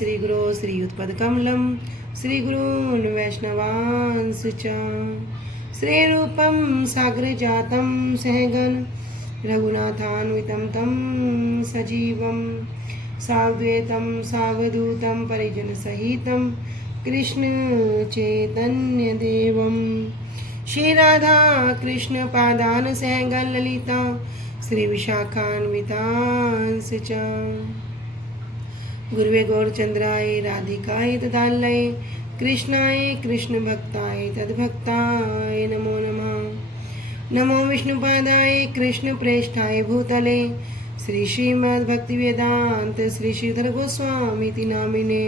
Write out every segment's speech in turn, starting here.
श्रीगुरो श्रीयुतपदकमलं श्रीगुरून् वैष्णवांश्च श्रीरूपं साग्रजातं सहगण रघुनाथान्वितं तं सजीवं साद्वैतं सावधूतं परिजनसहितं कृष्णचैतन्यदेवं श्रीराधा कृष्णपादान् सहगण ललिता श्रीविशाखान्वितांश्च च गुरुवे गौरचंद्राय राधिकाय तदालये कृष्णाय कृष्णभक्ताय तद्भक्ताय नमो नमः। नमो विष्णुपादाय कृष्णप्रेष्ठाय भूतले श्री श्रीमद्भक्तिवेदांत श्री श्रीधर गोस्वामी नामिने।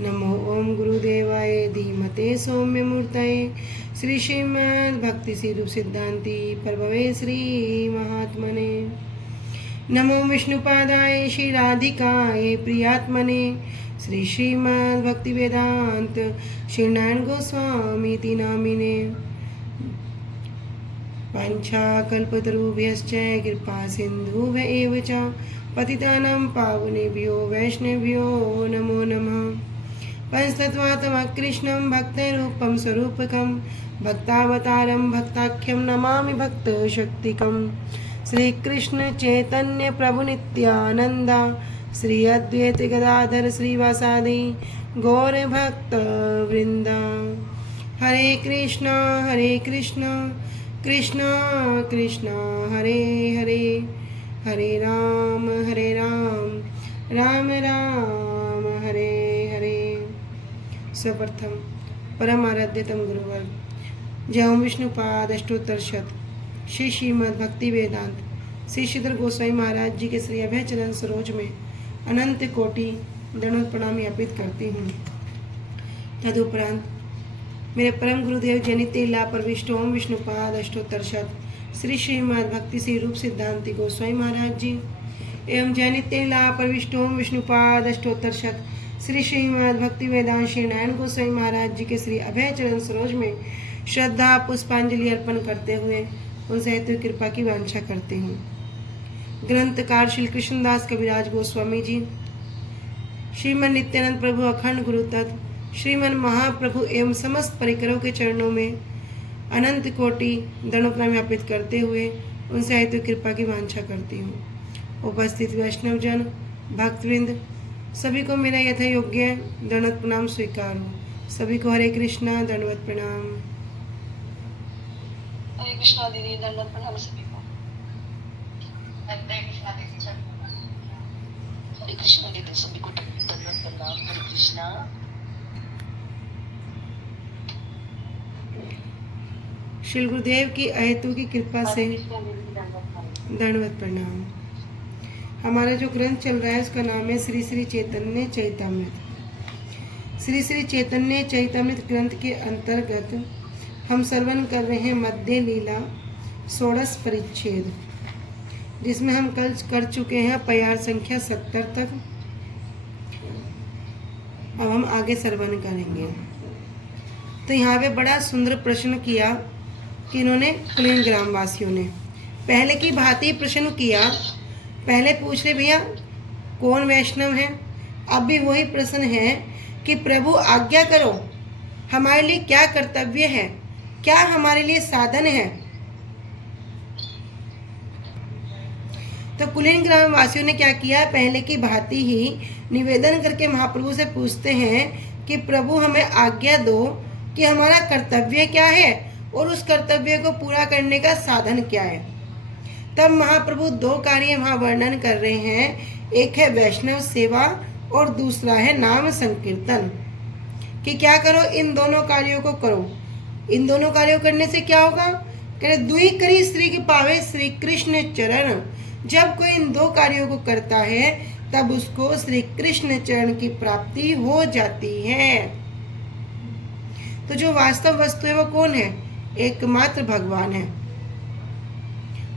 नमो ओम गुरुदेवाय धीमते सौम्यमूर्तये श्री श्रीमद्भक्ति सिरूप सिद्धांति प्रभवे श्री महात्मने। नमो विष्णुपादाय श्री राधिकाय प्रियात्मने श्री श्रीमद्भक्तिवेदांत श्रीनारायण गोस्वामी नामिने। वाञ्छाकल्पतरुभ्यश्च कृपा सिन्धुभ्यैव च पतितानां पावनेभ्यो वैष्णवेभ्यो नमो नमः। पंचतत्त्वात्मकृष्णं भक्तरूपं स्वरूपकं भक्तावतारं भक्ताख्यं नमामि भक्तशक्तिकं श्रीकृष्ण चैतन्य प्रभु नित्यानंद श्री अद्वैत गदाधर श्रीवासादि गौर भक्त वृंदा। हरे कृष्णा कृष्णा कृष्णा हरे हरे हरे राम राम राम हरे हरे। सर्वप्रथम परम आराध्यतम गुरुवर जय ओम विष्णुपाद अष्टोत्तर शत श्री श्रीमद् भक्ति वेदांत श्री श्रीधर गोस्वामी महाराज जी के श्री अभय चरण सरोज में अनंत कोटि दंडवत प्रणाम अर्पित करती हूँ। तदुपरांत मेरे परम गुरुदेव जनित लीला प्रविष्ट ओम विष्णुपाद अष्टोत्तर शत श्री श्रीमद् भक्ति श्री रूप सिद्धांति गोस्वामी महाराज जी एवं जनित लीला प्रविष्ट ओम विष्णुपाद अष्टोत्तर शत श्री श्रीमद् भक्ति वेदांत श्री नारायण गोस्वामी महाराज जी के श्री अभय चरण सरोज में श्रद्धा पुष्पांजलि अर्पण करते हुए उनसे हेतु कृपा की वांछा करती हूँ। ग्रंथकार श्री कृष्णदास कविराज गोस्वामी जी, श्रीमन नित्यानंद प्रभु अखंड गुरु तत्व श्रीमन महाप्रभु एवं समस्त परिकरों के चरणों में अनंत कोटि दंडवत प्रणाम अर्पित करते हुए उनसे हेतु कृपा की वांछा करती हूँ। उपस्थित वैष्णवजन भक्तवृंद सभी को मेरा यथा योग्य दंडवत प्रणाम स्वीकार हो। सभी को हरे कृष्णा दंडवत प्रणाम। हरे कृष्णा दीदी दंडवत प्रणाम सभी को। हरे कृष्णा दीदी सभी को दंडवत प्रणाम। हरे कृष्णा। श्री गुरुदेव की अहेतु की कृपा से दंडवत प्रणाम। हमारा जो ग्रंथ चल रहा है उसका नाम है श्री श्री चैतन्य चैतामृत। श्री श्री चैतन्य चैतामृत ग्रंथ के अंतर्गत हम श्रवण कर रहे हैं मध्य लीला षोडश परिच्छेद, जिसमें हम कल कर चुके हैं प्यार संख्या 70 तक। अब हम आगे श्रवण करेंगे। तो यहाँ पे बड़ा सुंदर प्रश्न किया कि इन्होंने कुलीन ग्रामवासियों ने पहले की भांति प्रश्न किया। पहले पूछ रहे भैया कौन वैष्णव है, अब भी वही प्रश्न है कि प्रभु आज्ञा करो, हमारे लिए क्या कर्तव्य है, क्या हमारे लिए साधन है। तो कुलीन ग्रामवासियों ने क्या किया, पहले की भांति ही निवेदन करके महाप्रभु से पूछते हैं कि प्रभु हमें आज्ञा दो कि हमारा कर्तव्य क्या है और उस कर्तव्य को पूरा करने का साधन क्या है। तब महाप्रभु दो कार्य वहाँ वर्णन कर रहे हैं, एक है वैष्णव सेवा और दूसरा है नाम संकीर्तन। कि क्या करो, इन दोनों कार्यों को करो। इन दोनों कार्यों करने से क्या होगा, कह दुई करी श्री के पावे श्री कृष्ण चरण। जब कोई इन दो कार्यों को करता है तब उसको श्री कृष्ण चरण की प्राप्ति हो जाती है। तो जो वास्तव वस्तु है वो कौन है, एकमात्र भगवान है।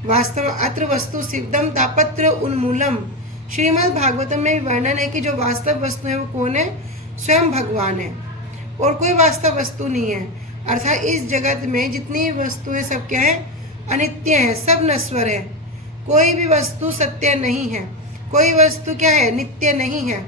वास्तव अत्र वस्तु सिद्धम तापत्र उन्मूलम। श्रीमद् भागवतम में वर्णन है कि जो वास्तव वस्तु है वो कौन है, स्वयं भगवान है और कोई वास्तव वस्तु नहीं है। अर्थात इस जगत में जितनी वस्तु है सब क्या है, अनित्य है, सब नश्वर है। कोई भी वस्तु सत्य नहीं है, कोई वस्तु क्या है, नित्य नहीं है।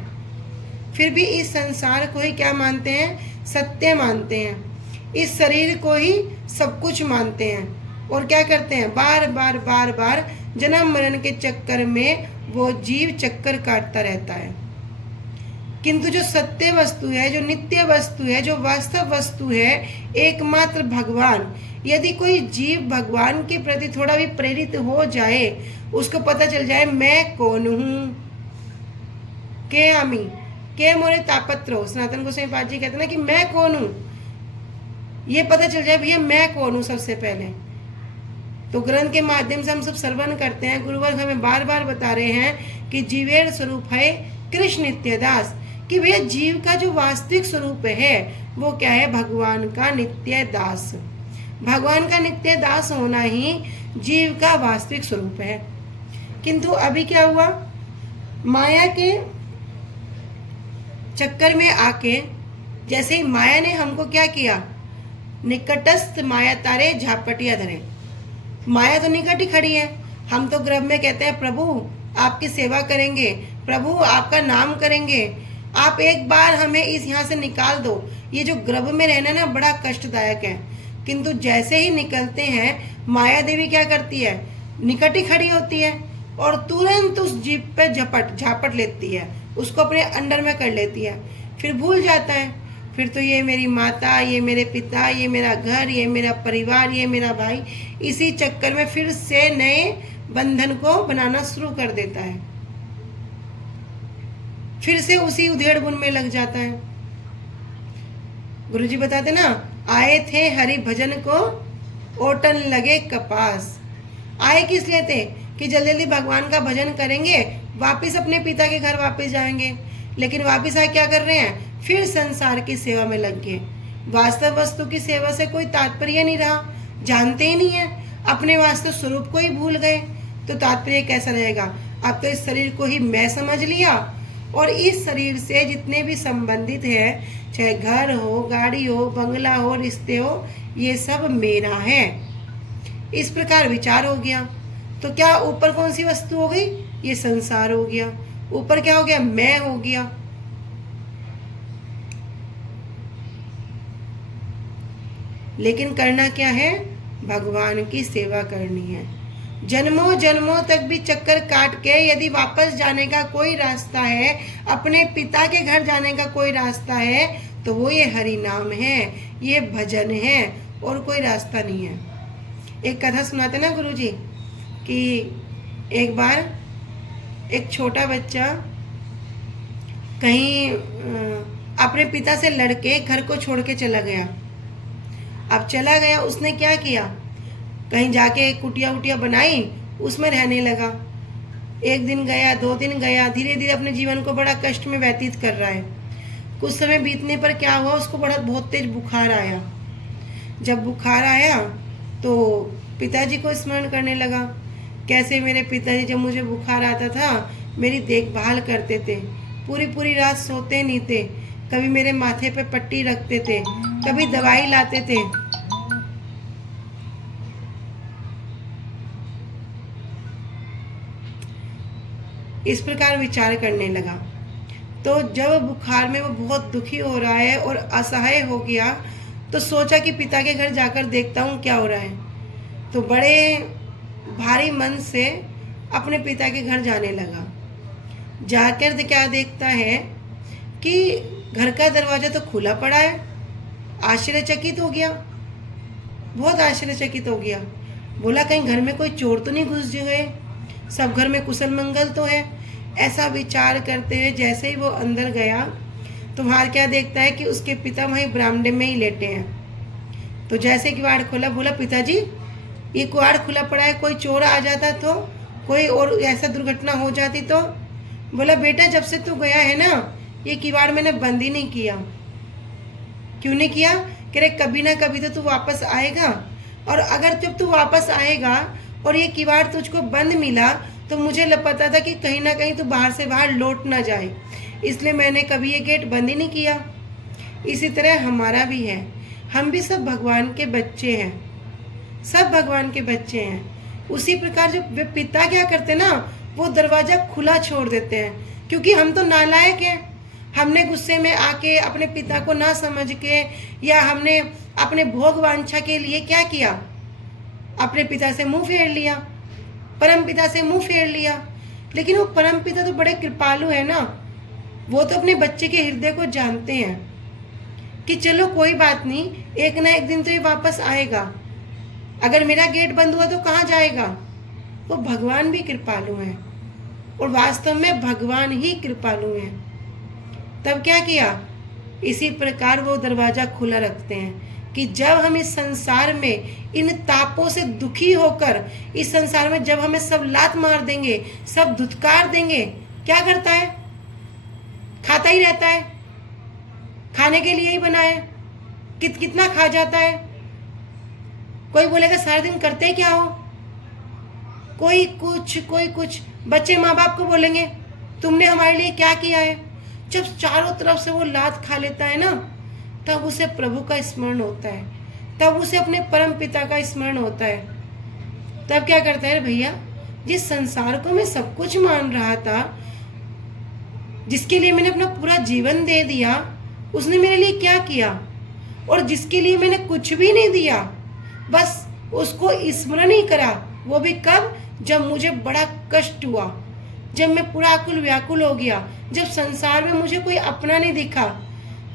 फिर भी इस संसार को ही क्या मानते हैं? सत्य मानते हैं। इस शरीर को ही सब कुछ मानते हैं और क्या करते हैं? बार बार बार बार जन्म मरण के चक्कर में वो जीव चक्कर काटता रहता है। किंतु जो सत्य वस्तु है, जो नित्य वस्तु है, जो वास्तव वस्तु है, एकमात्र भगवान, यदि कोई जीव भगवान के प्रति थोड़ा भी प्रेरित हो जाए, उसको पता चल जाए मैं कौन हूँ, के आमी के मोरे तापत्रो, सनातन गोस्वामी पाद जी कहते हैं ना कि मैं कौन हूँ, ये पता चल जाए भैया मैं कौन हूँ सबसे पहले। तो ग्रंथ के माध्यम से हम सब श्रवण करते हैं, गुरुवर्ग हमें बार बार बता रहे हैं कि जीवेर स्वरूप है कृष्ण नित्य दास, कि भैया जीव का जो वास्तविक स्वरूप है वो क्या है? भगवान का नित्य दास। भगवान का नित्य दास होना ही जीव का वास्तविक स्वरूप है। किंतु अभी क्या हुआ? माया के चक्कर में आके जैसे ही माया ने हमको क्या किया? निकटस्थ माया तारे झापटिया धरे। माया तो निकट ही खड़ी है, हम तो गर्भ में कहते हैं प्रभु आपकी सेवा करेंगे, प्रभु आपका नाम करेंगे, आप एक बार हमें इस यहाँ से निकाल दो। ये जो गर्भ में रहना ना बड़ा कष्टदायक है। किंतु जैसे ही निकलते हैं, माया देवी क्या करती है? निकट ही खड़ी होती है और तुरंत उस जीव पे झापट लेती है, उसको अपने अंडर में कर लेती है। फिर भूल जाता है, फिर तो ये मेरी माता, ये मेरे पिता, ये मेरा घर, ये मेरा परिवार, ये मेरा भाई, इसी चक्कर में फिर से नए बंधन को बनाना शुरू कर देता है, फिर से उसी उधेड़ बुन में लग जाता है। गुरुजी बताते ना, आए थे हरि भजन को ओटन लगे कपास। आए किस लिए थे? कि जल्दी जल्दी भगवान का भजन करेंगे, वापस अपने पिता के घर वापस जाएंगे। लेकिन वापस आए क्या कर रहे हैं? फिर संसार की सेवा में लग गए। वास्तव वस्तु की सेवा से कोई तात्पर्य नहीं रहा, जानते ही नहीं है, अपने वास्तव स्वरूप को ही भूल गए। तो तात्पर्य कैसा रहेगा? अब तो इस शरीर को ही मैं समझ लिया और इस शरीर से जितने भी संबंधित है, चाहे घर हो, गाड़ी हो, बंगला हो, रिश्ते हो, ये सब मेरा है। इस प्रकार विचार हो गया। तो क्या ऊपर कौन सी वस्तु हो गई? ये संसार हो गया। ऊपर क्या हो गया? मैं हो गया। लेकिन करना क्या है? भगवान की सेवा करनी है। जन्मों जन्मों तक भी चक्कर काट के यदि वापस जाने का कोई रास्ता है, अपने पिता के घर जाने का कोई रास्ता है, तो वो ये हरि नाम है, ये भजन है, और कोई रास्ता नहीं है। एक कथा सुनाते ना गुरुजी कि एक बार एक छोटा बच्चा कहीं अपने पिता से लड़के घर को छोड़ के चला गया। अब चला गया, उसने क्या किया? कहीं जाके कुटिया उटिया बनाई, उसमें रहने लगा। एक दिन गया, 2 दिन गया, धीरे धीरे अपने जीवन को बड़ा कष्ट में व्यतीत कर रहा है। कुछ समय बीतने पर क्या हुआ? उसको बहुत तेज बुखार आया। जब बुखार आया तो पिताजी को स्मरण करने लगा, कैसे मेरे पिताजी जब मुझे बुखार आता था मेरी देखभाल करते थे, पूरी रात सोते नहीं थे, कभी मेरे माथे पे पट्टी रखते थे, कभी दवाई लाते थे। इस प्रकार विचार करने लगा। तो जब बुखार में वो बहुत दुखी हो रहा है और असहाय हो गया, तो सोचा कि पिता के घर जाकर देखता हूँ क्या हो रहा है। तो बड़े भारी मन से अपने पिता के घर जाने लगा। जाकर क्या देखता है कि घर का दरवाजा तो खुला पड़ा है। आश्चर्यचकित हो गया, बहुत आश्चर्यचकित हो गया। बोला कहीं घर में कोई चोर तो नहीं घुस गए, सब घर में कुशल मंगल तो है। ऐसा विचार करते हुए जैसे ही वो अंदर गया तो वहाँ क्या देखता है कि उसके पिता वहीं बरामदे में ही लेटे हैं। तो जैसे किवाड़ खोला, बोला पिताजी ये किवाड़ खुला पड़ा है, कोई चोर आ जाता तो, कोई और ऐसा दुर्घटना हो जाती तो। बोला बेटा जब से तू गया है ना, ये किवाड़ मैंने बंद ही नहीं किया। क्यों नहीं किया? कह रहे कभी ना कभी तो तू वापस आएगा, और अगर जब तू वापस आएगा और ये किवाड़ तुझको बंद मिला तो मुझे पता था कि कहीं ना कहीं तू बाहर से बाहर लौट ना जाए, इसलिए मैंने कभी ये गेट बंद ही नहीं किया। इसी तरह हमारा भी है, हम भी सब भगवान के बच्चे हैं, सब भगवान के बच्चे हैं। उसी प्रकार जो वे पिता क्या करते ना, वो दरवाज़ा खुला छोड़ देते हैं, क्योंकि हम तो नालायक हैं, हमने गुस्से में आके अपने पिता को ना समझ के, या हमने अपने भोग वांछा के लिए क्या किया, अपने पिता से मुंह फेर लिया, परम पिता से मुंह फेर लिया। लेकिन वो परम पिता तो बड़े कृपालु है ना, वो तो अपने बच्चे के हृदय को जानते हैं कि चलो कोई बात नहीं, एक ना एक दिन तो ये वापस आएगा। अगर मेरा गेट बंद हुआ तो कहाँ जाएगा। वो भगवान भी कृपालु हैं, और वास्तव में भगवान ही कृपालु हैं। तब क्या किया, इसी प्रकार वो दरवाजा खुला रखते हैं कि जब हम इस संसार में इन तापों से दुखी होकर, इस संसार में जब हमें सब लात मार देंगे, सब धुतकार देंगे, क्या करता है, खाता ही रहता है, खाने के लिए ही बना है, कितना खा जाता है। कोई बोलेगा सारा दिन करते क्या हो, कोई कुछ। बच्चे माँ बाप को बोलेंगे तुमने हमारे लिए क्या किया है। जब चारों तरफ से वो लात खा लेता है ना, तब उसे प्रभु का स्मरण होता है, तब उसे अपने परम पिता का स्मरण होता है। तब क्या करता है, भैया जिस संसार को मैं सब कुछ मान रहा था, जिसके लिए मैंने अपना पूरा जीवन दे दिया, उसने मेरे लिए क्या किया। और जिसके लिए मैंने कुछ भी नहीं दिया, बस उसको स्मरण ही करा, वो भी कब, जब मुझे बड़ा कष्ट हुआ, जब मैं पूरा आकुल व्याकुल हो गया, जब संसार में मुझे कोई अपना नहीं दिखा,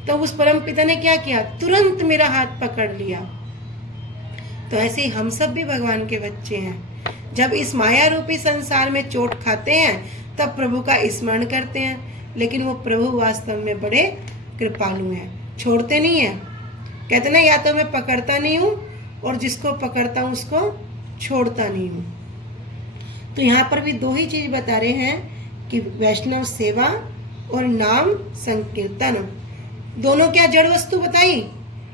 तो उस परम पिता ने क्या किया, तुरंत मेरा हाथ पकड़ लिया। तो ऐसे ही हम सब भी भगवान के बच्चे हैं। जब इस माया रूपी संसार में चोट खाते हैं, तब प्रभु का स्मरण करते हैं। लेकिन वो प्रभु वास्तव में बड़े कृपालु हैं, छोड़ते नहीं हैं। कहते ना, या तो मैं पकड़ता नहीं हूँ, और जिसको पकड़ता हूँ उसको छोड़ता नहीं हूँ। तो यहाँ पर भी दो ही चीज बता रहे हैं कि वैष्णव सेवा और नाम संकीर्तन। दोनों क्या जड़ वस्तु बताई,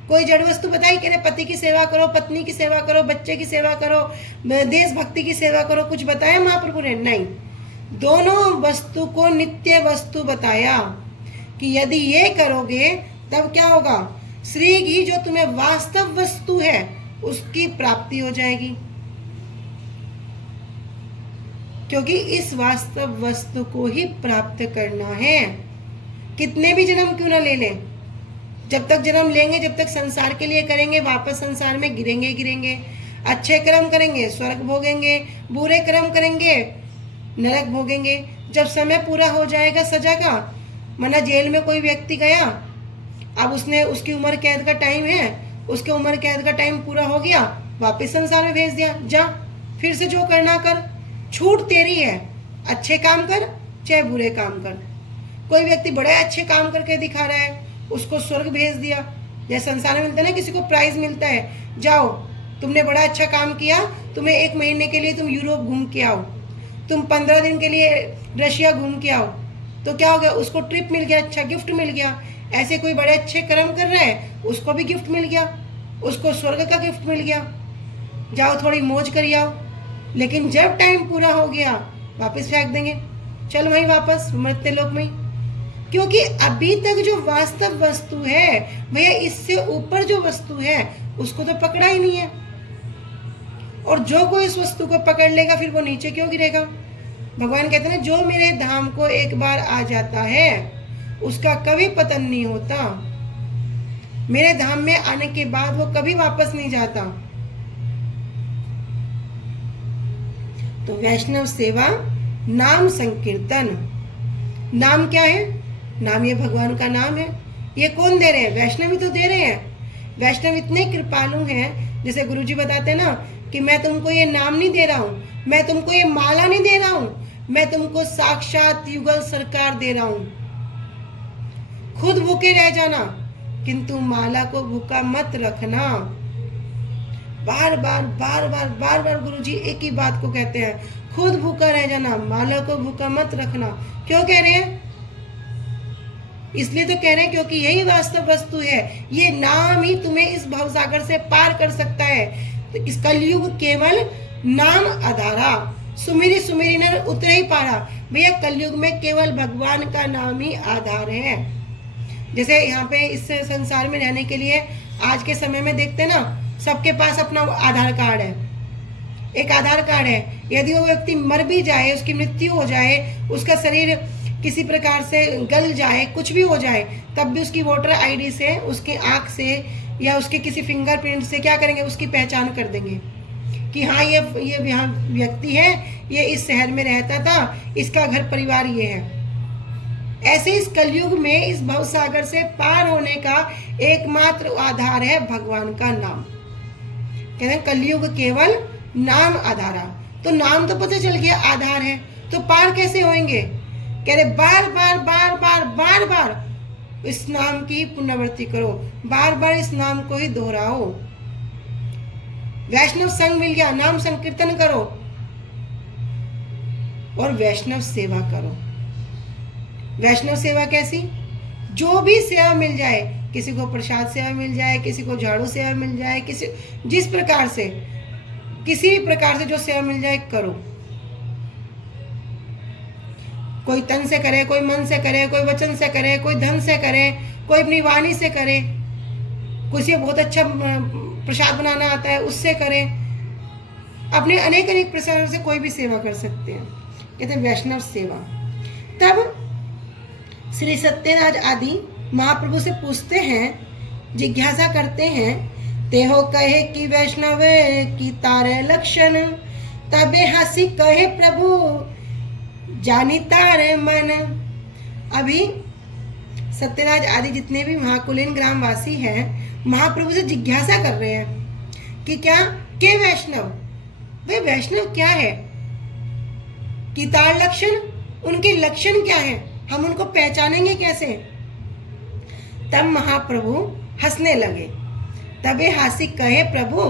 कोई जड़ वस्तु बताई, कह रहे पति की सेवा करो, पत्नी की सेवा करो, बच्चे की सेवा करो, देशभक्ति की सेवा करो, कुछ बताया महाप्रभु ने? नहीं, दोनों वस्तु को नित्य वस्तु बताया कि यदि ये करोगे तब क्या होगा, श्री घी जो तुम्हें वास्तव वस्तु है उसकी प्राप्ति हो जाएगी। क्योंकि इस वास्तव वस्तु को ही प्राप्त करना है, कितने भी जन्म क्यों ना ले लें। जब तक जन्म लेंगे, जब तक संसार के लिए करेंगे, वापस संसार में गिरेंगे। अच्छे कर्म करेंगे स्वर्ग भोगेंगे, बुरे कर्म करेंगे नरक भोगेंगे। जब समय पूरा हो जाएगा सजा का, माना जेल में कोई व्यक्ति गया, अब उसकी उम्र कैद का टाइम है, उसके उम्र कैद का टाइम पूरा हो गया, वापस संसार में भेज दिया, जा फिर से जो करना कर, छूट तेरी है, अच्छे काम कर चाहे बुरे काम कर। कोई व्यक्ति बड़े अच्छे काम करके दिखा रहा है, उसको स्वर्ग भेज दिया। जैसे संसार में मिलता है ना, किसी को प्राइज मिलता है, जाओ तुमने बड़ा अच्छा काम किया, तुम्हें 1 महीने के लिए तुम यूरोप घूम के आओ, तुम 15 दिन के लिए रशिया घूम के आओ। तो क्या हो गया, उसको ट्रिप मिल गया, अच्छा गिफ्ट मिल गया। ऐसे कोई बड़े अच्छे कर्म कर रहा है, उसको भी गिफ्ट मिल गया, उसको स्वर्ग का गिफ्ट मिल गया, जाओ थोड़ी मौज करिए आओ। लेकिन जब टाइम पूरा हो गया वापस फेंक देंगे, चल वहीं वापस मृत्यु लोक में। क्योंकि अभी तक जो वास्तव वस्तु है भैया, इससे ऊपर जो वस्तु है उसको तो पकड़ा ही नहीं है। और जो कोई इस वस्तु को पकड़ लेगा फिर वो नीचे क्यों गिरेगा। भगवान कहते हैं जो मेरे धाम को एक बार आ जाता है उसका कभी पतन नहीं होता। मेरे धाम में आने के बाद वो कभी वापस नहीं जाता। तो वैष्णव सेवा, नाम संकीर्तन। नाम क्या है, नाम ये भगवान का नाम है। ये कौन दे रहे हैं, वैष्णव ही तो दे रहे हैं। वैष्णव इतने कृपालु हैं, जैसे गुरुजी बताते हैं ना कि मैं तुमको ये नाम नहीं दे रहा हूँ, मैं तुमको ये माला नहीं दे रहा हूँ, मैं तुमको साक्षात युगल सरकार दे रहा हूँ। खुद भूखे रह जाना किंतु माला को भूखा मत रखना। बार बार गुरुजी एक ही बात को कहते हैं, खुद भूखा रह जाना, माला को भूखा मत रखना। क्यों कह रहे हैं, इसलिए तो कह रहे हैं क्योंकि यही वास्तव वस्तु है। ये नाम ही तुम्हें इस भवसागर से पार कर सकता है। तो इस कलयुग केवल नाम आधारा, सुमिरी सुमिरी नर उतरे ही पारा। भैया कलयुग में केवल भगवान का नाम ही आधार है। जैसे यहाँ पे इस संसार में रहने के लिए आज के समय में देखते ना, सबके पास अपना आधार कार्ड है, एक आधार कार्ड है। यदि वो व्यक्ति मर भी जाए, उसकी मृत्यु हो जाए, उसका शरीर किसी प्रकार से गल जाए, कुछ भी हो जाए, तब भी उसकी वोटर आईडी से, उसके आँख से या उसके किसी फिंगरप्रिंट से क्या करेंगे, उसकी पहचान कर देंगे कि हाँ ये यहाँ व्यक्ति है, ये इस शहर में रहता था, इसका घर परिवार ये है। ऐसे इस कलयुग में इस भवसागर से पार होने का एकमात्र आधार है भगवान का नाम। कहते हैं कलयुग केवल नाम आधारा। तो नाम तो पता चल गया आधार है, तो पार कैसे होंगे? कह रहे बार बार बार बार बार बार इस नाम की पुनरावृत्ति करो, बार बार इस नाम को ही दोहराओ। वैष्णव संग मिल गया, नाम संकीर्तन करो और वैष्णव सेवा करो। वैष्णव सेवा कैसी? जो भी सेवा मिल जाए, किसी को प्रसाद सेवा मिल जाए, किसी को झाड़ू सेवा मिल जाए, किसी जिस प्रकार से किसी भी प्रकार से जो सेवा मिल जाए करो। कोई तन से करे, कोई मन से करे, कोई वचन से करे, कोई धन से करे, कोई अपनी वाणी से करे, किसी बहुत अच्छा प्रसाद बनाना आता है उससे करे। अपने अनेक अनेक प्रकार से कोई भी सेवा कर सकते हैं, कहते हैं वैष्णव सेवा। तब श्री सत्यराज आदि महाप्रभु से पूछते हैं, जिज्ञासा करते हैं, तेहो कहे कि वैष्णव की तारे लक्षण, तबे हंसी कहे प्रभु जानी तारे मन। अभी सत्यराज आदि जितने भी महाकुलीन ग्रामवासी हैं महाप्रभु से जिज्ञासा कर रहे हैं कि क्या के वैष्णव, वे वैष्णव क्या है, कि तार लक्षण, उनके लक्षण क्या है, हम उनको पहचानेंगे कैसे? तब महाप्रभु हंसने लगे। तबे हासी कहे प्रभु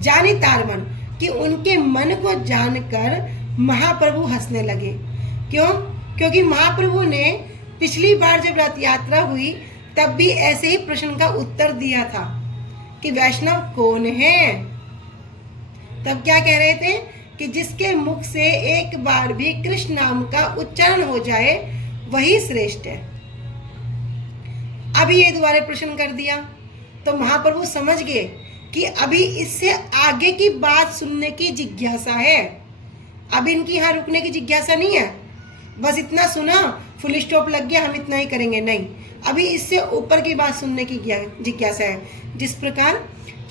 जानी तार मन, कि उनके मन को जानकर महाप्रभु हंसने लगे। क्यों? क्योंकि महाप्रभु ने पिछली बार जब रथ यात्रा हुई तब भी ऐसे ही प्रश्न का उत्तर दिया था कि वैष्णव कौन है। तब क्या कह रहे थे कि जिसके मुख से एक बार भी कृष्ण नाम का उच्चारण हो जाए वही श्रेष्ठ है। अभी ये दोबारा प्रश्न कर दिया तो महाप्रभु समझ गए कि अभी इससे आगे की बात सुनने की जिज्ञासा है। अब इनकी यहाँ रुकने की जिज्ञासा नहीं है, बस इतना सुना फुल स्टॉप लग गया हम इतना ही करेंगे, नहीं, अभी इससे ऊपर की बात सुनने की जिज्ञासा है। जिस प्रकार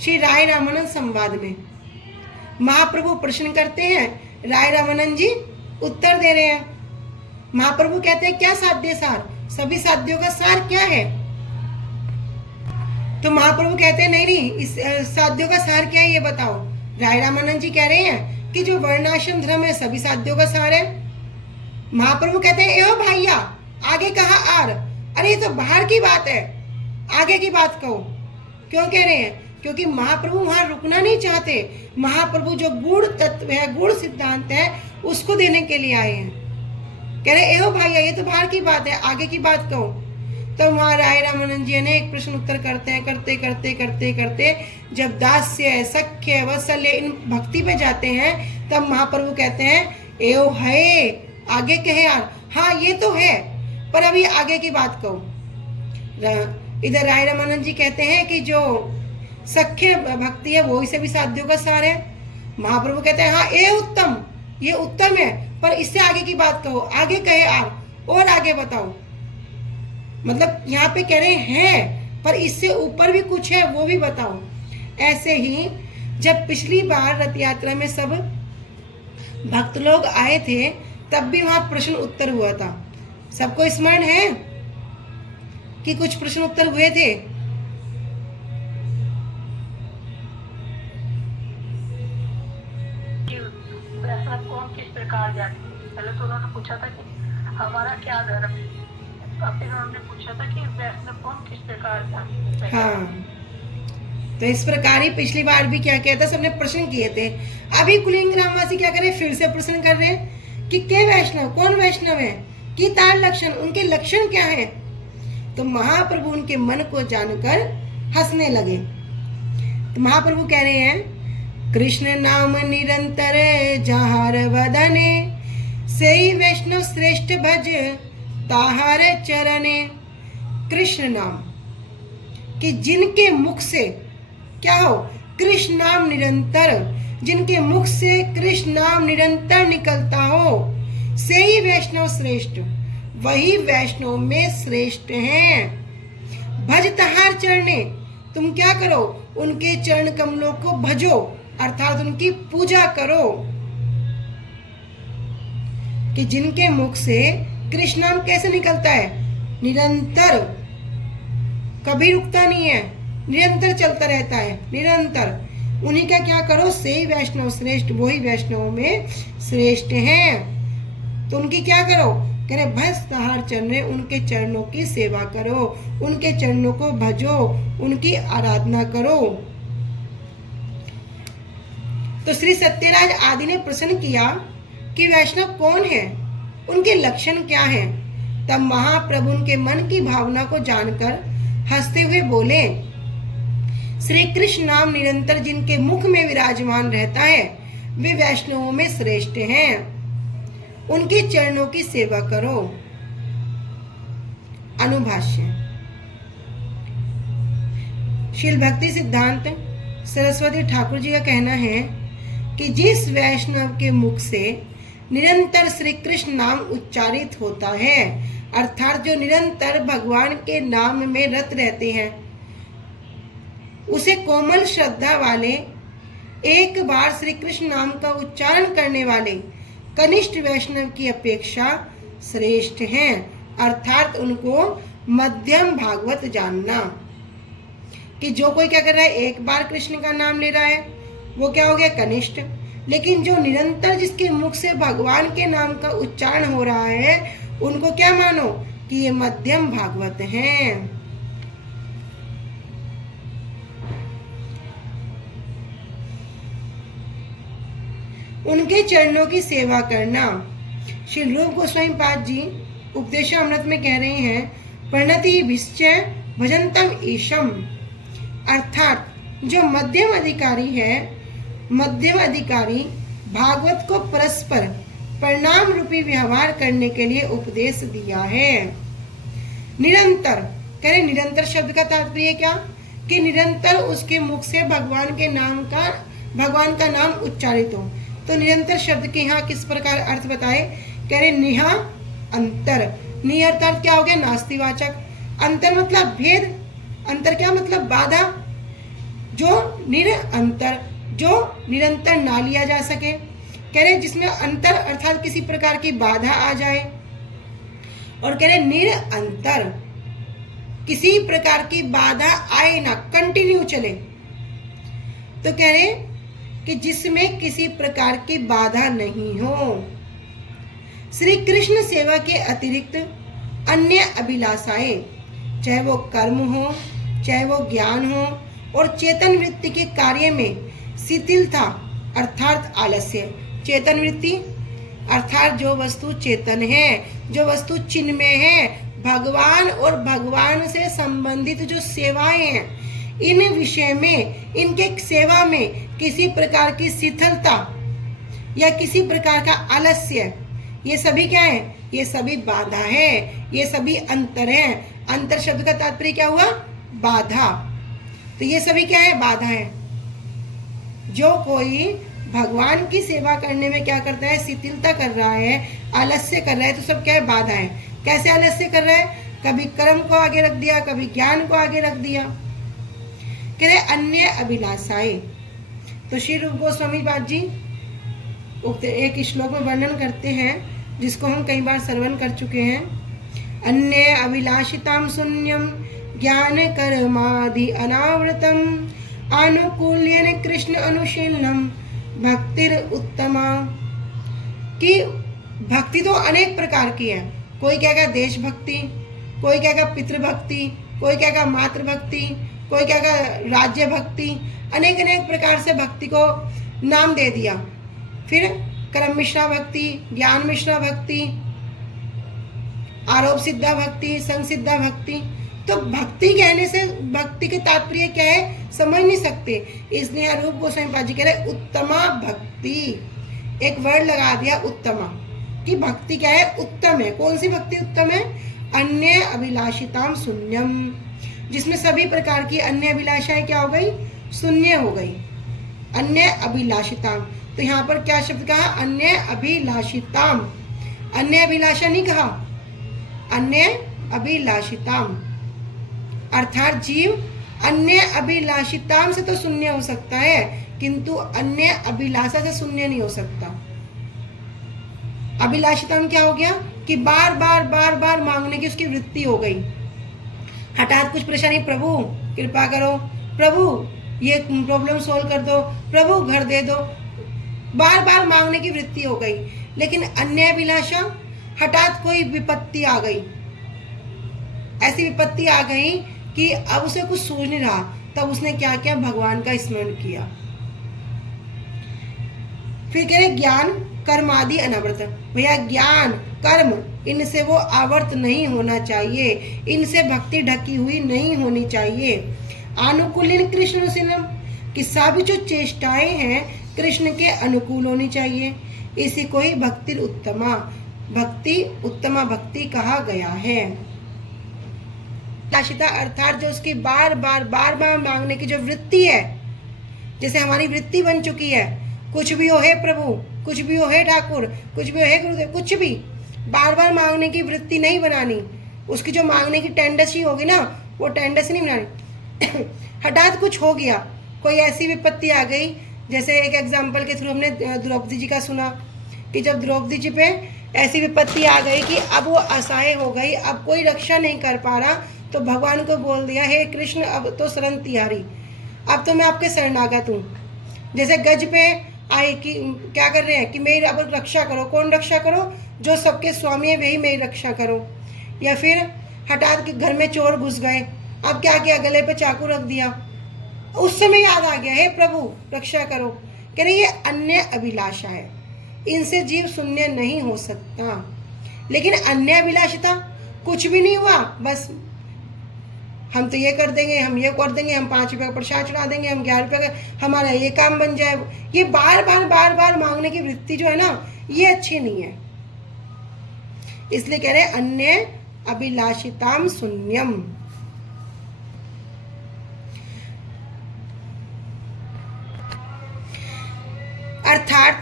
श्री राय रामानंद संवाद में महाप्रभु प्रश्न करते हैं, राय रामानंद जी उत्तर दे रहे हैं। महाप्रभु कहते हैं क्या साध्य सार, सभी साध्यों का सार क्या है? तो महाप्रभु कहते हैं नहीं, इस साध्यों का सार क्या है ये बताओ। राय रामानंद जी कह रहे हैं कि जो वर्णाश्रम धर्म है सभी साध्यों का सार है। महाप्रभु कहते हैं एहो भैया आगे कहा आर, अरे ये तो बाहर की बात है, आगे की बात कहो। क्यों कह रहे हैं? क्योंकि महाप्रभु वहां रुकना नहीं चाहते। महाप्रभु जो गूढ़ तत्व है, गूढ़ सिद्धांत है, उसको देने के लिए आए हैं। कह रहे एहो भैया ये तो बाहर की बात है, आगे की बात कहो। तो वहां राय रामानंद जी ने एक प्रश्न उत्तर करते हैं, करते करते करते करते जब दास्य सख्य वत्सल्य इन भक्ति पे जाते हैं तब महाप्रभु कहते हैं एहो है, आगे कहे यार, हाँ ये तो है पर अभी आगे की बात कहो। इधर राय रामानंद जी कहते हैं कि जो सख्य भक्ति है वो इसे भी साध्यों का सार है। महाप्रभु कहते हैं हाँ ये उत्तम, ये उत्तम है पर इससे आगे की बात कहो, आगे कहे यार और आगे बताओ। मतलब यहाँ पे कह रहे हैं पर इससे ऊपर भी कुछ है वो भी बताओ। ऐसे ही जब पिछली बार रथ यात्रा में सब भक्त लोग आए थे तब भी वहां प्रश्न उत्तर हुआ था। सबको स्मरण है कि कुछ प्रश्न उत्तर हुए थे? वैष्णव कौन किस प्रकार जाते? पहले तो उन्होंने पूछा था कि हमारा क्या धर्म है, फिर उन्होंने पूछा था कि वैष्णव कौन किस प्रकार जाते। हाँ, तो इस प्रकार ही पिछली बार भी क्या किया था, सबने प्रश्न किए थे। अभी कुलीन ग्रामवासी क्या करे, फिर से प्रश्न कर रहे हैं कि के वैष्णव, कौन वैष्णव है, कि तार लक्षण, उनके लक्षण क्या है। तो महाप्रभु उनके मन को जानकर हंसने लगे। तो महाप्रभु कह रहे हैं कृष्ण नाम निरंतर जहार वदने, सेई वैष्णव श्रेष्ठ भज ताहार चरणे। कृष्ण नाम कि जिनके मुख से क्या हो, कृष्ण नाम निरंतर, जिनके मुख से कृष्ण नाम निरंतर निकलता हो, से ही वैष्णव श्रेष्ठ, वही वैष्णव में श्रेष्ठ हैं। भज तहार चरणे, तुम क्या करो, उनके चरण कमलों को भजो, अर्थात उनकी पूजा करो। कि जिनके मुख से कृष्ण नाम कैसे निकलता है, निरंतर, कभी रुकता नहीं है, निरंतर चलता रहता है, निरंतर। उन्हीं का क्या करो, से वैष्णव श्रेष्ठ, वही वैष्णव में श्रेष्ठ हैं। तो उनकी क्या करो, कह रहे भज तहार चरणे, उनके चरणों की सेवा करो, उनके चरणों को भजो, उनकी आराधना करो। तो श्री सत्यराज आदि ने प्रश्न किया कि वैष्णव कौन है, उनके लक्षण क्या हैं। तब महाप्रभु उनके मन की भावना को जानकर हंसते हुए बोले, श्री कृष्ण नाम निरंतर जिनके मुख में विराजमान रहता है, वे वैष्णवों में श्रेष्ठ हैं। उनके चरणों की सेवा करो। अनुभाष्य। शील भक्ति सिद्धांत सरस्वती ठाकुर जी का कहना है कि जिस वैष्णव के मुख से निरंतर श्री कृष्ण नाम उच्चारित होता है, अर्थात जो निरंतर भगवान के नाम में रत रहते हैं, उसे कोमल श्रद्धा वाले, एक बार श्री कृष्ण नाम का उच्चारण करने वाले कनिष्ठ वैष्णव की अपेक्षा श्रेष्ठ हैं। अर्थात उनको मध्यम भागवत जानना। कि जो कोई क्या कर रहा है, एक बार कृष्ण का नाम ले रहा है, वो क्या हो गया, कनिष्ठ। लेकिन जो निरंतर जिसके मुख से भगवान के नाम का उच्चारण हो रहा है, उनको क्या मानो कि ये मध्यम भागवत हैं। उनके चरणों की सेवा करना। श्री रूप गोस्वामी पाद जी उपदेशामृत में कह रहे हैं, प्रणति विश्चय भजंतम ईशम, अर्थात जो मध्यम अधिकारी है, मध्यम अधिकारी भागवत को परस्पर परिणाम रूपी व्यवहार करने के लिए उपदेश दिया है। निरंतर, कह रहे निरंतर शब्द का तात्पर्य क्या, कि निरंतर उसके मुख से भगवान का नाम उच्चारित हो। तो निरंतर शब्द के यहाँ किस प्रकार अर्थ बताए, कह रहे निहा अंतर। निरंतर क्या हो गया, नास्तिवाचक। अंतर मतलब भेद, अंतर क्या मतलब बाधा। जो निरंतर, जो निरंतर ना लिया जा सके, कह रहे जिसमें अंतर अर्थात किसी प्रकार की बाधा आ जाए। और कह रहे निरंतर, किसी प्रकार की बाधा आए ना, कंटिन्यू चले। तो कह रहे कि जिसमें किसी प्रकार की बाधा नहीं हो। श्री कृष्ण सेवा के अतिरिक्त अन्य अभिलाषाएं, चाहे वो कर्म हो, चाहे वो ज्ञान हो, और चेतन वृत्ति के कार्य में शिथिलता अर्थात आलस्य। चेतन वृत्ति अर्थात जो वस्तु चेतन है, जो वस्तु चिन्मय है, भगवान और भगवान से संबंधित जो सेवाएं हैं, इन विषय में, इनके सेवा में किसी प्रकार की शिथिलता या किसी प्रकार का आलस्य, ये सभी क्या है, ये सभी बाधा है, ये सभी अंतर है। अंतर शब्द का तात्पर्य क्या हुआ, बाधा। तो ये सभी क्या है, बाधा है। जो कोई भगवान की सेवा करने में क्या करता है, शिथिलता कर रहा है, आलस्य कर रहा है, तो सब क्या है, बाधा है। कैसे आलस्य कर रहा है, कभी कर्म को आगे रख दिया, कभी ज्ञान को आगे रख दिया। कह रहे अन्य अभिलाषाएं। तो श्री रूप गोस्वामी पाद जी एक श्लोक में वर्णन करते हैं, जिसको हम कई बार श्रवण कर चुके हैं। अन्य अभिलाषिताम शून्यम ज्ञान कर्मादि अनावृतम आनुकूल्यन कृष्ण अनुशीलनम भक्तिर उत्तमा। कि भक्ति तो अनेक प्रकार की है। कोई कहेगा देशभक्ति, कोई कहेगा पितृभक्ति, कोई कहेगा मातृभक्ति, कोई कहेगा राज्य भक्ति। अनेक अनेक प्रकार से भक्ति को नाम दे दिया। फिर कर्म मिश्रा भक्ति, ज्ञान मिश्रा भक्ति, आरोप सिद्धा भक्ति, संग सिद्धा भक्ति। तो भक्ति कहने से भक्ति के तात्पर्य क्या है, समझ नहीं सकते। इसलिए रूप गोस्वामी पाद जी कह रहे उत्तमा भक्ति, एक वर्ड लगा दिया उत्तमा, कि भक्ति क्या है, उत्तम है। कौन सी भक्ति उत्तम है, अन्य अभिलाषिताम शून्यम, जिसमें सभी प्रकार की अन्य अभिलाषाएं क्या हो गई, शून्य हो गई। अन्य अभिलाषिताम, तो यहाँ पर क्या शब्द कहा, अन्य अभिलाषिताम। अन्य अभिलाषा नहीं कहा, अन्य अभिलाषिताम, अर्थात जीव अन्य अभिलाषिताम से तो शून्य हो सकता है, किंतु अन्य अभिलाषा से शून्य नहीं हो सकता। अभिलाषिताम क्या हो गया कि बार बार बार बार मांगने की उसकी वृत्ति हो गई। हठात कुछ परेशानी, प्रभु कृपा करो, प्रभु ये प्रॉब्लम सोल्व कर दो, प्रभु घर दे दो, बार बार मांगने की वृत्ति हो गई। लेकिन अन्य अभिलाषा, हठात कोई विपत्ति आ गई, ऐसी विपत्ति आ गई कि अब उसे कुछ सोच नहीं रहा, तब उसने क्या किया, भगवान का स्मरण किया। फिर कह रहे ज्ञान कर्म आदि अनावर्त। भैया ज्ञान कर्म इनसे वो आवर्त नहीं होना चाहिए, इनसे भक्ति ढकी हुई नहीं होनी चाहिए। अनुकूलिन कृष्ण सिनम, कि सभी जो चेष्टाएं हैं कृष्ण के अनुकूल होनी चाहिए। इसी को ही भक्ति उत्तमा, भक्ति उत्तमा भक्ति कहा गया है। लाशिता अर्थात जो उसकी बार बार बार बार मांगने की जो वृत्ति है, जैसे हमारी वृत्ति बन चुकी है, कुछ भी हो हे प्रभु, कुछ भी हो हे ठाकुर, कुछ भी हो हे गुरुदेव, कुछ भी बार बार मांगने की वृत्ति नहीं बनानी। उसकी जो मांगने की टेंडेंसी होगी ना, वो टेंडेंसी नहीं बनानी। हठात कुछ हो गया, कोई ऐसी विपत्ति आ गई, जैसे एक एग्जाम्पल के थ्रू हमने द्रौपदी जी का सुना कि जब द्रौपदी जी पे ऐसी विपत्ति आ गई कि अब वो असहाय हो गई, अब कोई रक्षा नहीं कर पा रहा, तो भगवान को बोल दिया, हे कृष्ण अब तो शरण तिहारी, अब तो मैं आपके शरणागत हूँ। जैसे गज पे आए कि क्या कर रहे हैं कि मेरी अब रक्षा करो। कौन रक्षा करो? जो सबके स्वामी है वही मेरी रक्षा करो। या फिर हठात के घर में चोर घुस गए, अब क्या किया, गले पे चाकू रख दिया, उस समय याद आ गया, हे प्रभु रक्षा करो। कह रहे ये अन्य अभिलाषा है, इनसे जीव शून्य नहीं हो सकता। लेकिन अन्य अभिलाषिता, कुछ भी नहीं हुआ, बस हम तो ये कर देंगे, हम ये कर देंगे, हम 5 रुपये का प्रसाद चढ़ा देंगे, हम 11 रुपये का, हमारा ये काम बन जाए। ये बार बार मांगने की वृत्ति जो है ना, ये अच्छी नहीं है। इसलिए कह रहे अन्य अभिलाषिताम शून्यम। अर्थात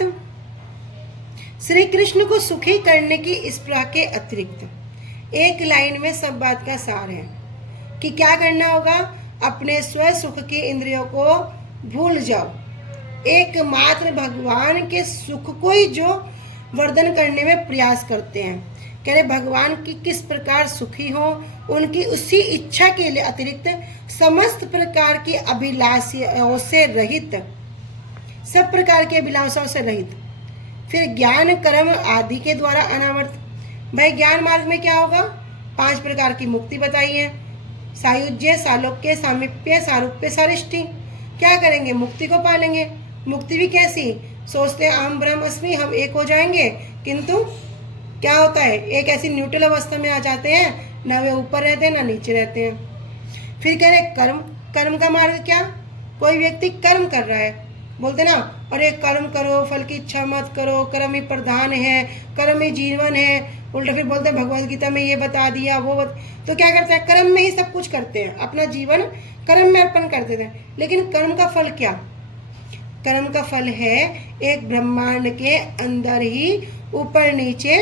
श्री कृष्ण को सुखी करने की स्पृहा के अतिरिक्त एक लाइन में सब बात का सार है कि क्या करना होगा, अपने स्व सुख के इंद्रियों को भूल जाओ, एकमात्र भगवान के सुख को ही जो वर्धन करने में प्रयास करते हैं। कह रहे भगवान की किस प्रकार सुखी हो, उनकी उसी इच्छा के लिए अतिरिक्त समस्त प्रकार की अभिलाषाओं से रहित, सब प्रकार की अभिलाषाओं से रहित। फिर ज्ञान कर्म आदि के द्वारा अनावर्त। भाई ज्ञान मार्ग में क्या होगा, 5 प्रकार की मुक्ति बताई है, सायुज्य, सालोक्य, सामीप्य, सारूप्य, सारिष्टि। क्या करेंगे, मुक्ति को पालेंगे। मुक्ति भी कैसी, सोचते हैं अहम ब्रह्म अस्मि, हम एक हो जाएंगे, किंतु क्या होता है, एक ऐसी न्यूट्रल अवस्था में आ जाते हैं, ना वे ऊपर रहते हैं ना नीचे रहते हैं। फिर कह रहे कर्म, कर्म का मार्ग क्या, कोई व्यक्ति कर्म कर रहा है, बोलते ना अरे कर्म करो, फल की इच्छा मत करो, कर्म ही प्रधान है, कर्म ही जीवन है। उल्टा फिर बोलते हैं भगवद गीता में ये बता दिया वो तो क्या करते हैं, कर्म में ही सब कुछ करते हैं, अपना जीवन कर्म में अर्पण कर देते हैं। लेकिन कर्म का फल क्या, कर्म का फल है एक ब्रह्मांड के अंदर ही ऊपर नीचे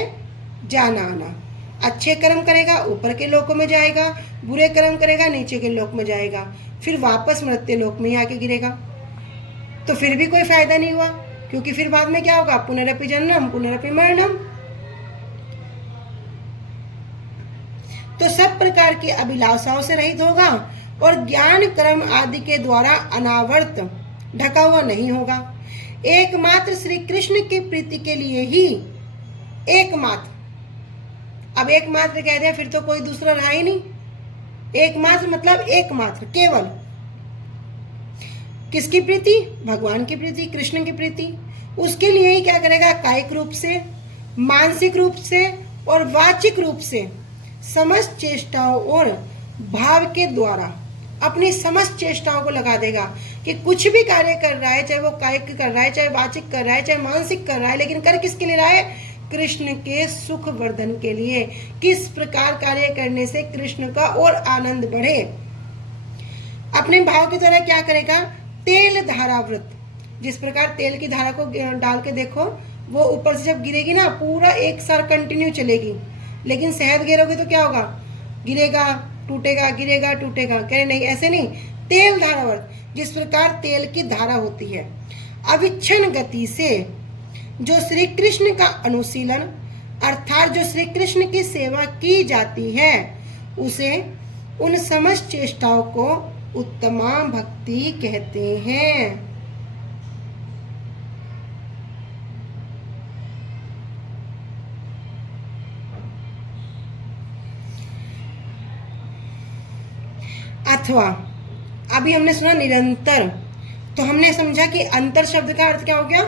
जाना आना। अच्छे कर्म करेगा ऊपर के लोकों में जाएगा, बुरे कर्म करेगा नीचे के लोक में जाएगा, फिर वापस मृत्यु लोक में ही आके गिरेगा। तो फिर भी कोई फायदा नहीं हुआ, क्योंकि फिर बाद में क्या होगा, पुनरपि जन्म पुनरपि मरणम। तो सब प्रकार की अभिलाषाओं से रहित होगा और ज्ञान कर्म आदि के द्वारा अनावर्त, ढका हुआ नहीं होगा। एकमात्र श्री कृष्ण की प्रीति के लिए ही, एकमात्र, अब एकमात्र कह दिया फिर तो कोई दूसरा रहा ही नहीं। एकमात्र मतलब एकमात्र, केवल किसकी प्रीति, भगवान की प्रीति, कृष्ण की प्रीति। उसके लिए ही क्या करेगा, कायिक रूप से, मानसिक रूप से और वाचिक रूप से समस्त चेष्टाओं और भाव के द्वारा अपनी समस्त चेष्टाओं को लगा देगा कि कुछ भी कार्य कर रहा है, चाहे वो कायिक कर रहा है, चाहे वाचिक कर रहा है, चाहे मानसिक कर रहा है, लेकिन कर किसके लिए रहा है, कृष्ण के सुख वर्धन के लिए। किस प्रकार कार्य करने से कृष्ण का और आनंद बढ़े। अपने भाव की तरह क्या करेगा, तेल धारावृत, जिस प्रकार तेल की धारा को डाल के देखो, वो ऊपर से जब गिरेगी ना पूरा एक साल कंटिन्यू चलेगी, लेकिन शहद गिरोगे तो क्या होगा, गिरेगा टूटेगा, गिरेगा टूटेगा। कह रहे नहीं, ऐसे नहीं, तेल धारावर्त, जिस प्रकार तेल की धारा होती है, अविच्छिन्न गति से जो श्री कृष्ण का अनुशीलन अर्थात जो श्री कृष्ण की सेवा की जाती है, उसे उन समस्त चेष्टाओं को उत्तमा भक्ति कहते हैं। अथवा अभी हमने सुना निरंतर, तो हमने समझा कि अंतर शब्द का अर्थ क्या हो गया,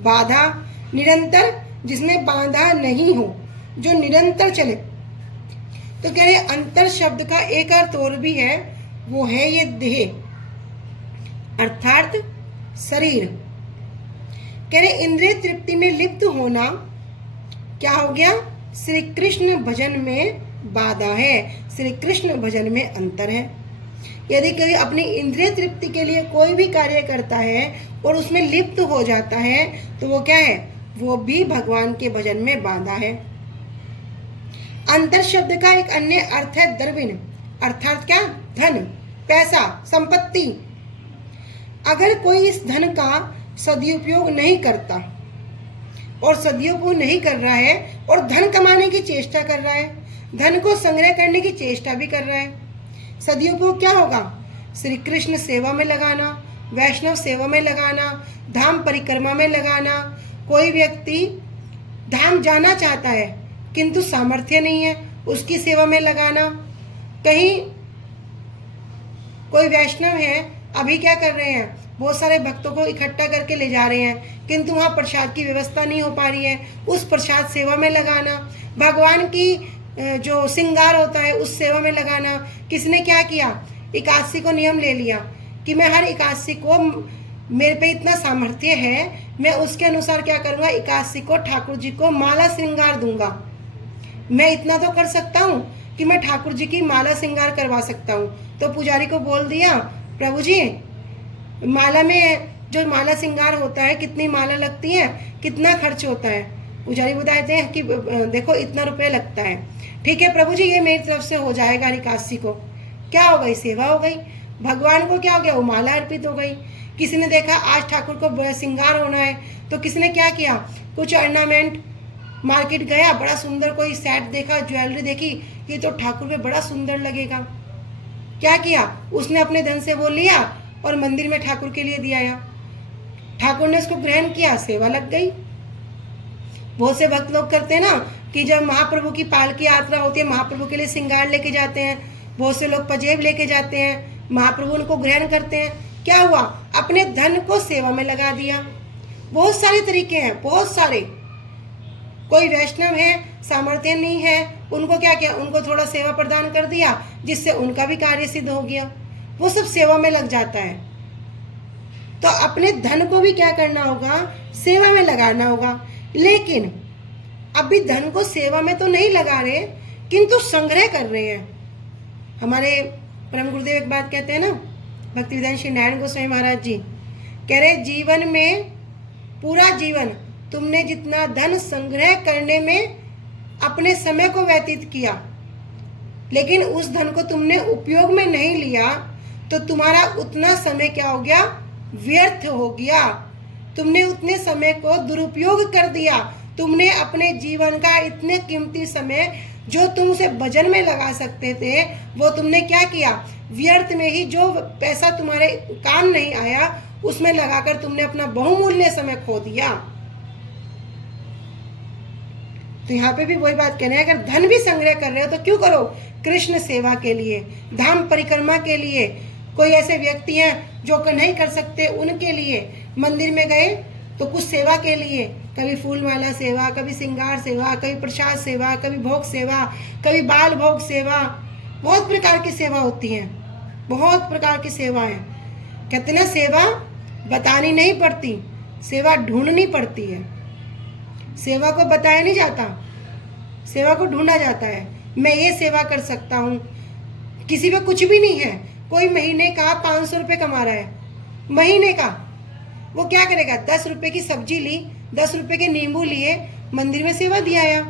बाधा। निरंतर जिसमें बाधा नहीं हो, जो निरंतर चले। तो कह रहे अंतर शब्द का एक अर्थ और भी है, वो है ये देह अर्थात शरीर। कह रहे इंद्रिय तृप्ति में लिप्त होना क्या हो गया, श्री कृष्ण भजन में बाधा है, श्री कृष्ण भजन में अंतर है। यदि कोई अपनी इंद्रिय तृप्ति के लिए कोई भी कार्य करता है और उसमें लिप्त हो जाता है, तो वो क्या है, वो भी भगवान के भजन में बाधा है। अंतर शब्द का एक अन्य अर्थ है द्रविण अर्थात क्या, धन, पैसा, संपत्ति। अगर कोई इस धन का सदुपयोग नहीं करता और सदुपयोग नहीं कर रहा है और धन कमाने की चेष्टा कर रहा है, धन को संग्रह करने की चेष्टा भी कर रहा है, सदुपयोग क्या होगा, श्री कृष्ण सेवा में लगाना, वैष्णव सेवा में लगाना, धाम परिक्रमा में लगाना। कोई व्यक्ति धाम जाना चाहता है किंतु सामर्थ्य नहीं है, उसकी सेवा में लगाना। कहीं कोई वैष्णव है, अभी क्या कर रहे हैं, बहुत सारे भक्तों को इकट्ठा करके ले जा रहे हैं, किंतु वहाँ प्रसाद की व्यवस्था नहीं हो पा रही है, उस प्रसाद सेवा में लगाना। भगवान की जो श्रृंगार होता है उस सेवा में लगाना। किसने क्या किया, एकादशी को नियम ले लिया कि मैं हर एकादशी को, मेरे पे इतना सामर्थ्य है, मैं उसके अनुसार क्या करूँगा, एकादशी को ठाकुर जी को माला श्रृंगार दूंगा। मैं इतना तो कर सकता हूँ कि मैं ठाकुर जी की माला श्रृंगार करवा सकता हूँ। तो पुजारी को बोल दिया, प्रभु जी माला में जो माला श्रृंगार होता है, कितनी माला लगती है, कितना खर्च होता है। पुजारी बताते हैं कि देखो इतना रुपये लगता है। ठीक है प्रभु जी, ये मेरी तरफ से हो जाएगा। एकादशी को क्या हो गई, सेवा हो गई। भगवान को क्या हो गया, वो माला अर्पित हो गई। किसी ने देखा आज ठाकुर को श्रृंगार होना है, तो किसने क्या किया, कुछ ऑर्नामेंट, मार्केट गया, बड़ा सुंदर कोई सेट देखा, ज्वेलरी देखी, ये तो ठाकुर पे बड़ा सुंदर लगेगा। क्या किया, उसने अपने धन से वो लिया और मंदिर में ठाकुर के लिए दिया। ठाकुर ने उसको ग्रहण किया, सेवा लग गई। बहुत से भक्त लोग करते हैं ना कि जब महाप्रभु की पालकी यात्रा होती है, महाप्रभु के लिए श्रृंगार लेके जाते हैं, बहुत से लोग पजेब लेके जाते हैं, महाप्रभु उनको ग्रहण करते हैं। क्या हुआ, अपने धन को सेवा में लगा दिया। बहुत सारे तरीके हैं, बहुत सारे। कोई वैष्णव है, सामर्थ्य नहीं है, उनको क्या किया, उनको थोड़ा सेवा प्रदान कर दिया, जिससे उनका भी कार्य सिद्ध हो गया। वो सब सेवा में लग जाता है। तो अपने धन को भी क्या करना होगा, सेवा में लगाना होगा। लेकिन अभी धन को सेवा में तो नहीं लगा रहे, किंतु संग्रह कर रहे हैं। हमारे परम गुरुदेव एक बात कहते हैं ना, भक्तिवेदांत श्री नारायण गोस्वामी महाराज जी कह रहे, जीवन में पूरा जीवन तुमने जितना धन संग्रह करने में अपने समय को व्यतीत किया, लेकिन उस धन को तुमने उपयोग में नहीं लिया, तो तुम्हारा उतना समय क्या हो गया, व्यर्थ हो गया। तुमने उतने समय को दुरुपयोग कर दिया। तुमने अपने जीवन का इतने कीमती समय जो तुम उसे भजन में लगा सकते थे, वो तुमने क्या किया, व्यर्थ में ही, जो पैसा तुम्हारे काम नहीं आया उसमें लगाकर तुमने अपना बहुमूल्य समय खो दिया। तो यहाँ पे भी वही बात कहना है, अगर धन भी संग्रह कर रहे हो तो क्यों करो, कृष्ण सेवा के लिए, धाम परिक्रमा के लिए। कोई ऐसे व्यक्ति हैं जो नहीं कर सकते, उनके लिए मंदिर में गए तो कुछ सेवा के लिए, कभी फूल माला सेवा, कभी श्रृंगार सेवा, कभी प्रसाद सेवा, कभी भोग सेवा, कभी बाल भोग सेवा, बहुत प्रकार की सेवा होती हैं, बहुत प्रकार की सेवा है। कहते ना सेवा बतानी नहीं पड़ती, सेवा ढूंढनी पड़ती है। सेवा को बताया नहीं जाता, सेवा को ढूंढा जाता है। मैं ये सेवा कर सकता हूँ। किसी पे कुछ भी नहीं है, कोई महीने का 500 रुपये कमा रहा है, महीने का, वो क्या करेगा, 10 रुपये की सब्जी ली, 10 रुपये के नींबू लिए, मंदिर में सेवा दिया आया।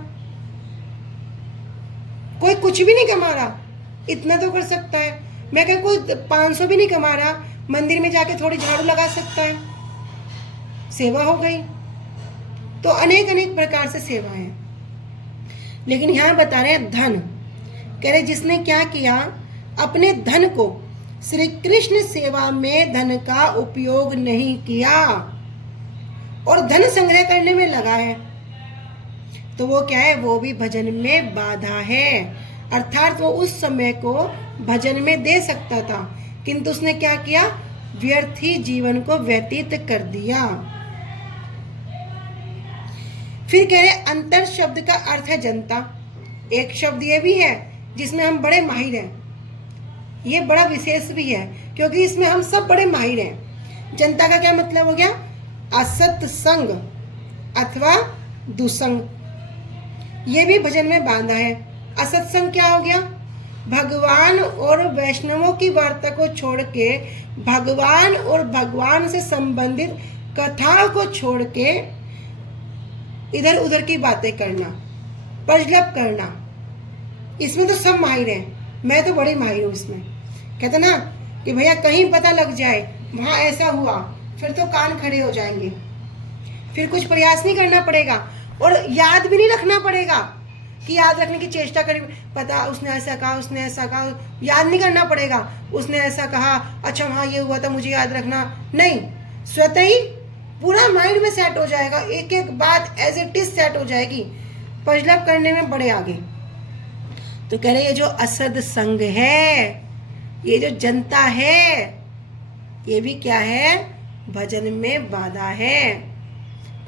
कोई कुछ भी नहीं कमा रहा, इतना तो कर सकता है। मैं कह कोई 500 भी नहीं कमा रहा, मंदिर में जाके थोड़ी झाड़ू लगा सकता है, सेवा हो गई। तो अनेक अनेक प्रकार से सेवा है। लेकिन यहाँ बता रहे हैं धन, कह रहे जिसने क्या किया, अपने धन को श्री कृष्ण सेवा में धन का उपयोग नहीं किया और धन संग्रह करने में लगा है, तो वो क्या है, वो भी भजन में बाधा है। अर्थात वो उस समय को भजन में दे सकता था, किंतु उसने क्या किया, व्यर्थ ही जीवन को व्यतीत कर दिया। फिर कह रहे अंतर शब्द का अर्थ है जनता। एक शब्द ये भी है जिसमें हम बड़े माहिर हैं, ये बड़ा विशेष भी है क्योंकि इसमें हम सब बड़े माहिर हैं। जनता का क्या मतलब हो गया, असत संग अथवा दुसंग, ये भी भजन में बांधा है। असत्संग क्या हो गया, भगवान और वैष्णवों की वार्ता को छोड़ के, भगवान और भगवान से संबंधित कथाओं को छोड़ के इधर उधर की बातें करना, प्रजलप करना, इसमें तो सब माहिर हैं, मैं तो बड़ी माहिर हूँ इसमें। कहते ना कि भैया कहीं पता लग जाए वहाँ ऐसा हुआ, फिर तो कान खड़े हो जाएंगे, फिर कुछ प्रयास नहीं करना पड़ेगा और याद भी नहीं रखना पड़ेगा कि याद रखने की चेष्टा करें, पता उसने ऐसा कहा, उसने ऐसा कहा, याद नहीं करना पड़ेगा, उसने ऐसा कहा, अच्छा हाँ ये हुआ था मुझे याद रखना, नहीं, स्वतः ही पूरा माइंड में सेट हो जाएगा, एक एक बात एज इट इज सेट हो जाएगी, प्रजलप करने में बड़े आगे। तो कह रहे ये जो असद संग है, ये जो जनता है, ये भी क्या है, भजन में बाधा है।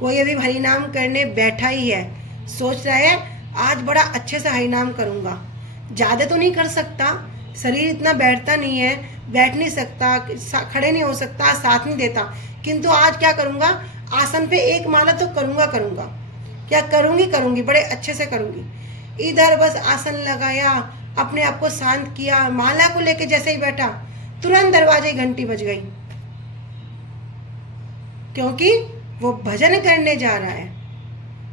कोई अभी हरिनाम करने बैठा ही है, सोच रहा है आज बड़ा अच्छे से हरिनाम करूंगा, ज़्यादा तो नहीं कर सकता, शरीर इतना बैठता नहीं है, बैठ नहीं सकता, खड़े नहीं हो सकता, साथ नहीं देता, किंतु आज क्या करूंगा, आसन पे एक माला तो करूंगा, क्या करूंगी, बड़े अच्छे से करूंगी। इधर बस आसन लगाया, अपने आप को शांत किया, माला को लेके जैसे ही बैठा, तुरंत दरवाजे घंटी बज गई, क्योंकि वो भजन करने जा रहा है।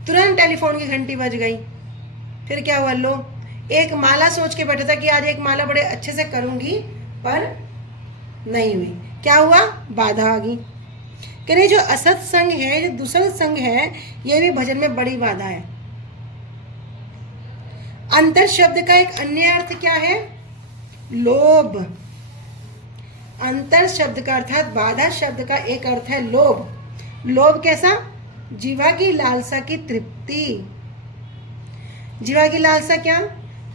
तुरंत टेलीफोन की घंटी बज गई, फिर क्या हुआ, लो एक माला सोच के बैठा था कि आज एक माला बड़े अच्छे से करूंगी, पर नहीं हुई, क्या हुआ, बाधा आ गई। कह रहे जो असत संग है, जो दूसरा संग है, ये भी भजन में बड़ी बाधा है। अंतर शब्द का एक अन्य अर्थ क्या है, लोभ। अंतर शब्द का अर्थात बाधा शब्द का एक अर्थ है लोभ। लोभ कैसा, जीवा की लालसा की तृप्ति। जीवा की लालसा क्या,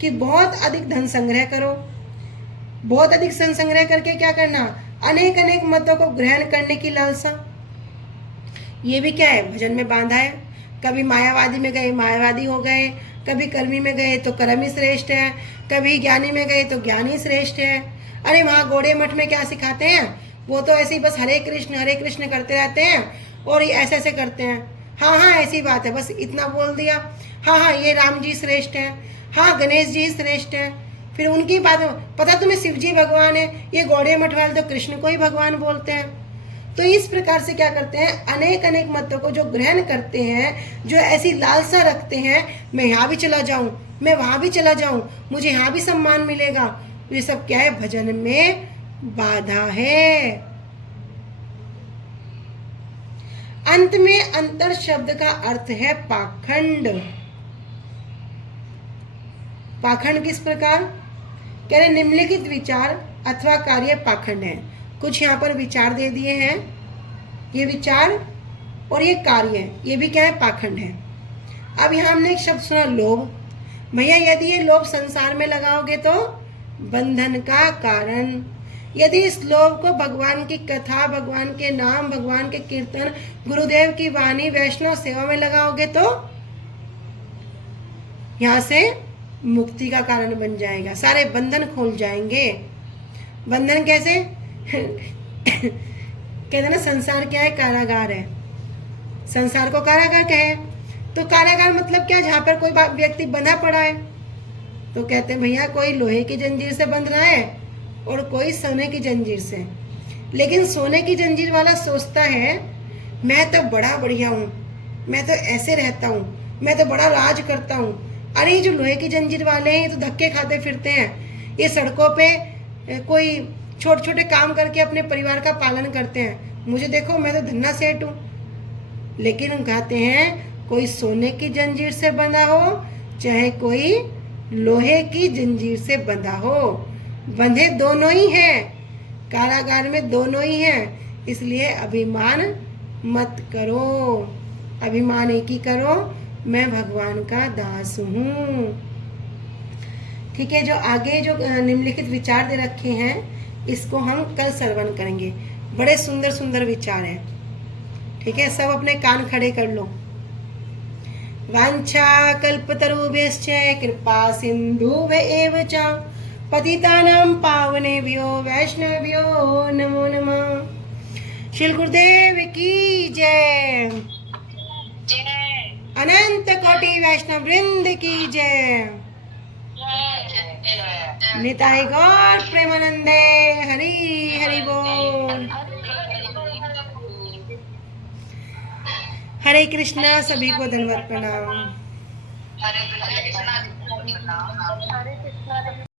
कि बहुत अधिक धन संग्रह करो, बहुत अधिक धन संग्रह करके क्या करना, अनेक अनेक मतों को ग्रहण करने की लालसा। ये भी क्या है, भजन में बांधा है। कभी मायावादी में गए, मायावादी हो गए, कभी कर्मी में गए तो कर्मी श्रेष्ठ है, कभी ज्ञानी में गए तो ज्ञानी श्रेष्ठ है। अरे वहाँ गौड़े मठ में क्या सिखाते हैं, वो तो ऐसे ही बस हरे कृष्ण करते रहते हैं और ये ऐसे ऐसे करते हैं। हाँ हाँ ऐसी बात है, बस इतना बोल दिया, हाँ हाँ ये राम जी श्रेष्ठ हैं, हाँ गणेश जी श्रेष्ठ हैं, फिर उनकी बात, पता तुम्हें शिव जी भगवान है, ये गौड़े मठ वाले तो कृष्ण को ही भगवान बोलते हैं। तो इस प्रकार से क्या करते हैं, अनेक अनेक मतों को जो ग्रहण करते हैं, जो ऐसी लालसा रखते हैं, मैं यहाँ भी चला जाऊँ, मैं वहाँ भी चला जाऊँ, मुझे यहाँ भी सम्मान मिलेगा, ये सब क्या है, भजन में बाधा है। अंत में अंतर शब्द का अर्थ है पाखंड। पाखंड किस प्रकार, कह रहे निम्नलिखित विचार अथवा कार्य पाखंड है। कुछ यहाँ पर विचार दे दिए हैं, ये विचार और ये कार्य, ये भी क्या है, पाखंड है। अब यहाँ हमने एक शब्द सुना लोभ। भैया यदि ये लोभ संसार में लगाओगे तो बंधन का कारण, यदि इस लोभ को भगवान की कथा, भगवान के नाम, भगवान के कीर्तन, गुरुदेव की वाणी, वैष्णव सेवा में लगाओगे तो यहाँ से मुक्ति का कारण बन जाएगा, सारे बंधन खोल जाएंगे। बंधन कैसे, कहते ना संसार क्या है, कारागार है। संसार को कारागार कहे तो कारागार मतलब क्या, जहाँ पर कोई व्यक्ति बंधा पड़ा है, तो कहते हैं भैया कोई लोहे की जंजीर से बंध रहा है और कोई सोने की जंजीर से। लेकिन सोने की जंजीर वाला सोचता है मैं तो बड़ा बढ़िया हूँ, मैं तो ऐसे रहता हूँ, मैं तो बड़ा राज करता हूँ, अरे ये जो लोहे की जंजीर वाले हैं ये तो धक्के खाते फिरते हैं, ये सड़कों पे कोई छोटे छोटे काम करके अपने परिवार का पालन करते हैं। मुझे देखो, मैं तो धन्ना सेठ हूँ। लेकिन हम कहते हैं कोई सोने की जंजीर से बंधा हो चाहे कोई लोहे की जंजीर से बंधा हो, बंधे दोनों ही हैं, कारागार में दोनों ही हैं। इसलिए अभिमान मत करो, अभिमान एक ही करो, मैं भगवान का दास हूँ। ठीक है, जो आगे जो निम्नलिखित विचार दे रखे हैं इसको हम कल श्रवण करेंगे। बड़े सुंदर सुंदर विचार हैं। ठीक है, सब अपने कान खड़े कर लो। वांछा कल्पतरुभ्यश्च कृपा सिन्धुभ्येव च पतितानां पावनेभ्यो वैष्णवेभ्यो नमो नमः। श्री गुरुदेव की जय। अनंत कोटि वैष्णव वृंद की जय। निताई गौर प्रेमानंदे। हरि हरि बोल। हरे कृष्णा। सभी को धन्यवाद प्रणाम। हरे कृष्णा।